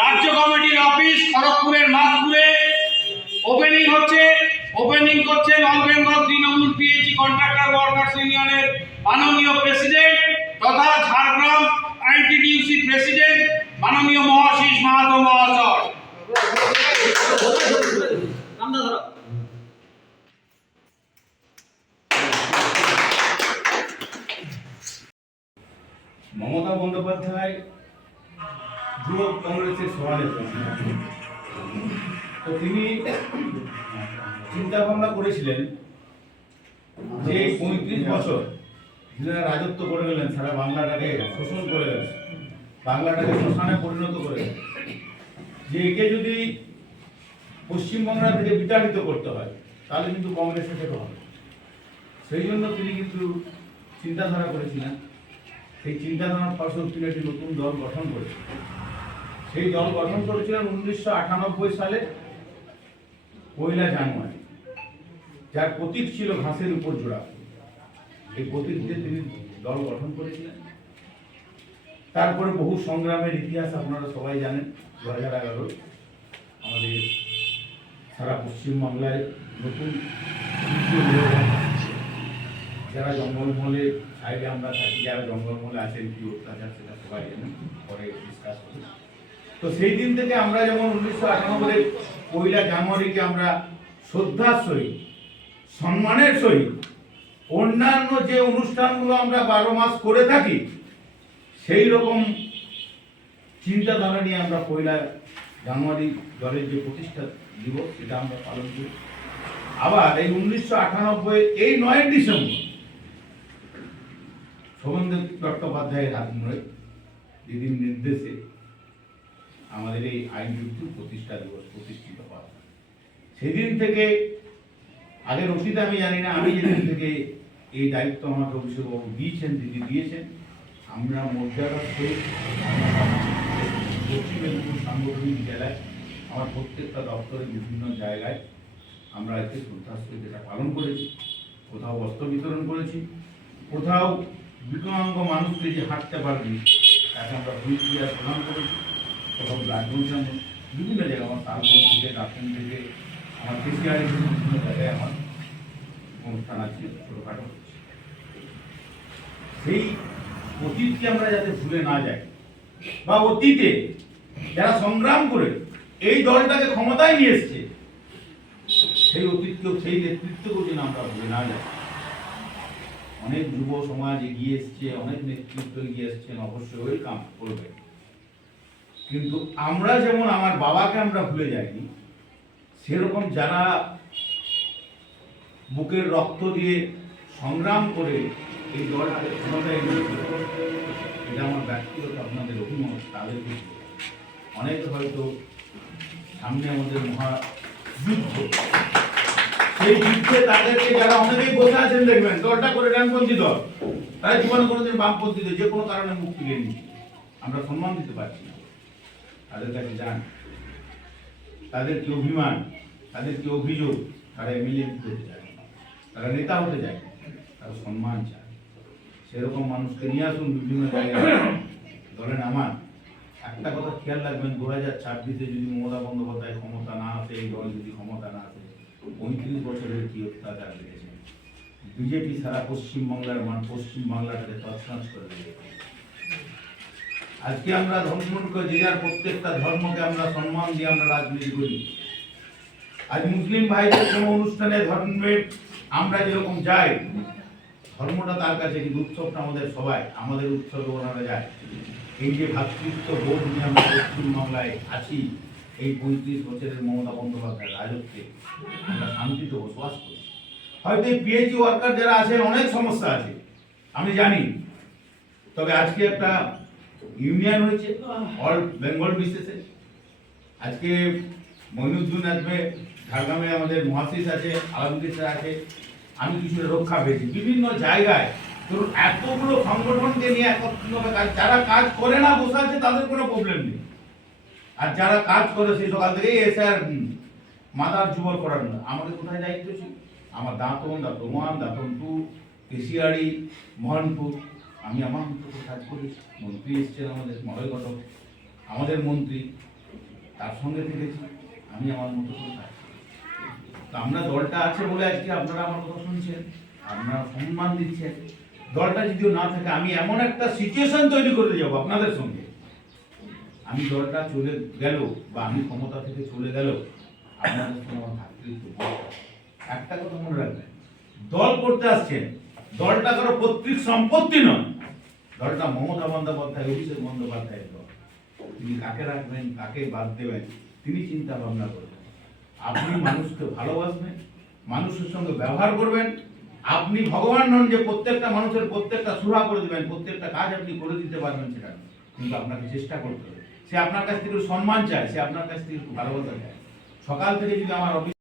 রাজ্য কমিটির office খড়গপুরের মাধপুরে opening হচ্ছে। ওপেনিং করছেন all Bengal Trinamool PHE contractor workers ইউনিয়নের মাননীয় প্রেসিডেন্ট তথা ঝাড়গ্রাম আইটিডিউসি প্রেসিডেন্ট মাননীয় মহাশিস মাহাতো মহাশয়। মমতা বন্দ্যোপাধ্যায় যুব কংগ্রেসের সভানেত্রী, তো তিনি চিন্তা ভাবনা করেছিলেন যে ৩৫ বছর যিনারা রাজত্ব করে গেলেন, সারা বাংলাটাকে শোষণ করে গেলেন, বাংলাটাকে শ্মশানে পরিণত করে গেলেন, যে একে যদি পশ্চিমবাংলা থেকে বিতাড়িত করতে হয় তাহলে কিন্তু কংগ্রেসের থেকে হবে। সেই জন্য তিনি কিন্তু চিন্তাধারা করেছিলেন। সেই চিন্তাধারার ফলস্বরূপ তিনি একটি নতুন দল গঠন করেছিলেন। সেই দল গঠন করেছিলেন 1998 সালে 1 জানুয়ারি, যার প্রতীক ছিল ঘাসের উপর জোড়া। এই প্রতীক দিয়ে তিনি দল গঠন করেছিলেন। তারপরে বহু সংগ্রামের ইতিহাস আপনারা সবাই জানেন। 2011 আমাদের সারা পশ্চিমবাংলায় নতুন যারা জঙ্গলমহলে সাইডে আমরা থাকি, যারা জঙ্গলমহলে আছেন, কি অত্যাচার সেটা সবাই জানেন, পরে ডিসকাস করি। তো সেই দিন থেকে আমরা যেমন 1998 1 জানুয়ারিকে আমরা শ্রদ্ধার সহিত, সম্মানের সহিত অন্যান্য যে অনুষ্ঠানগুলো আমরা 12 মাস করে থাকি, সেই রকম চিন্তাধারা নিয়ে আমরা 1 জানুয়ারি দলের যে প্রতিষ্ঠা দিবস সেটা আমরা পালন করি। আবার এই 1998 এই 9 ডিসেম্বর শোভনদেব চট্টোপাধ্যায়ের হাত ধরে দিদির নির্দেশে আমাদের এই আইন বিদ্যুৎ প্রতিষ্ঠা দিবস প্রতিষ্ঠিত হয়। সেদিন থেকে আগের অতীত আমি জানি না, আমি যেদিন থেকে এই দায়িত্ব আমাকে অভিষেকবাবু দিয়েছেন, দিদি দিয়েছেন, আমরা মর্যাদার সহিত পশ্চিম মেদিনীপুর সাংগঠনিক জেলায় আমার প্রত্যেকটা দপ্তরে বিভিন্ন জায়গায় আমরা এতে শ্রদ্ধার সহিত এটা পালন করেছি। কোথাও বস্ত্র বিতরণ করেছি, কোথাও বিকলাঙ্গ মানুষকে যে হাঁটতে পারবি তাকে আমরা হুইল চেয়ার প্রদান করেছি, কোথাও ব্লাড ডোনেশন, বিভিন্ন জায়গায় আমার তালবন থেকে, ডাক্তার থেকে, আমার কেসিআর বিভিন্ন জায়গায় আমার অনুষ্ঠান আছে ছোটোখাটো। সেই অতীতকে আমরা যাতে ভুলে না যাই, বা অতীতে যারা সংগ্রাম করে এই দলটাকে ক্ষমতায় নিয়ে এসছে সেই অতীতকেও, সেই নেতৃত্বকেও যেন আমরা ভুলে না যাই। অনেক যুব সমাজ এগিয়ে এসছে, অনেক নেতৃত্ব এগিয়ে এসছেন, অবশ্যই ওই কাম করবে, কিন্তু আমরা যেমন আমার বাবাকে আমরা ভুলে যাইনি, সেরকম যারা বুকের রক্ত দিয়ে সংগ্রাম করে এই দলটাকে ক্ষমতায় এনেছে, এটা আমার ব্যক্তিগত আপনাদের অভিমত, তাদেরকে অনেক হয়তো সামনে আমাদের মহাযুদ্ধ, সেই যুদ্ধে তাদেরকে যারা অনেকেই বসে আছেন দেখবেন, দলটা করে ডানপন্থী দল, তারা জীবনে কোনোদিন বামপন্থী দল, যে কোনো কারণে মুখ ফিরিয়ে নিচ্ছে, আমরা সম্মান দিতে পারছি না। তাদের কাছে যান, তাদের কি অভিমান, তাদের কি অভিযোগ, তারা এমএলএ হতে চায়, তারা নেতা হতে চায়, তারা সম্মান চায়। সেরকম মানুষকে নিয়ে আসুন বিভিন্ন জায়গায় দলে নামান। একটা কথা খেয়াল রাখবেন, 2026-এ যদি মমতা বন্দ্যোপাধ্যায় ক্ষমতা না আসে, এই দল যদি ক্ষমতা না আসে, 35 বছরের কি অত্যাচার দেখেছেন। বিজেপি সারা পশ্চিমবাংলার পশ্চিমবাংলাটাকে তছনছ করে দিয়েছে। আজকে আমরা ধর্মকে, যে যার প্রত্যেকটা ধর্মকে আমরা সম্মান দিয়ে আমরা রাজনীতি করি। আজ মুসলিম ভাইদের কোনো অনুষ্ঠানে ধর্মের আমরা যেরকম যাই, ধর্মটা তার কাছে, কিন্তু উৎসবটা আমাদের সবাই, আমাদের উৎসবে ওনারা যায়। এই যে ভ্রাতৃত্ব বোধ নিয়ে আমরা পশ্চিমবাংলায় আছি, এই 35 বছরের মমতা বন্দ্যোপাধ্যায়ের রাজত্বে আমরা শান্তিতে বসবাস করি। হয়তো এই পিএইচই ওয়ার্কার যারা আছেন অনেক সমস্যা আছে আমি জানি, তবে আজকে একটা ইউনিয়ন হয়েছে অল বেঙ্গল বিশেষে। আজকে মইনুদ্দিন আসবে, ঝাড়গ্রামে আমাদের মহাশিস আছে, আলমগীর আছে, আমি কিছুটা রক্ষা পেয়েছি। বিভিন্ন জায়গায় ধরুন এতগুলো সংগঠনকে নিয়ে একত্রিতভাবে কাজ, যারা কাজ করে না বসে আছে তাদের কোনো প্রবলেম নেই, আর যারা কাজ করে সেই সকাল থেকেই এসে আর মাদার যুবক করার না। আমাদের কোথায় দায়িত্ব ছিল? আমার দাঁতন, দাঁতন 1, দাঁতন 2, কেশিয়াড়ি, মোহনপুর, আমি আমার মতো করে কাজ করি। মন্ত্রী এসছেন আমাদের মলয় ঘটক, আমাদের মন্ত্রী, তার সঙ্গে থেকেছি, আমি আমার মতো করে কাজ করি। তো আমরা দলটা আছে বলে আজকে আপনারা আমার কথা শুনছেন, আপনারা সম্মান দিচ্ছেন। দলটা যদিও না থাকে আমি এমন একটা সিচুয়েশন তৈরি করে যাব আপনাদের সঙ্গে, আমি দলটা চলে গেল বা আমি ক্ষমতা থেকে চলে গেল, আপনাদের সঙ্গে আমার ভাতৃত্ব। একটা কথা মনে রাখবেন, দল করতে আসছেন, দলটা কারো পৈতৃক সম্পত্তি নয়, দলটা মমতা বন্দ্যোপাধ্যায়, অভিষেক বন্দ্যোপাধ্যায়ের দল। তিনি কাকে রাখবেন, কাকে বাদ দেবেন, তিনি চিন্তা ভাবনা করবেন। আপনি মানুষকে ভালোবাসবেন, মানুষের সঙ্গে ব্যবহার করবেন। আপনি ভগবান নন যে প্রত্যেকটা মানুষের প্রত্যেকটা সুরা করে দেবেন, প্রত্যেকটা কাজ আপনি করে দিতে পারবেন, সেটা না। কিন্তু আপনাকে চেষ্টা করতে হবে। সে আপনার কাছ থেকে একটু সম্মান চায়, সে আপনার কাছ থেকে একটু ভালোবাসা চায়। সকাল থেকে যদি আমার অফিস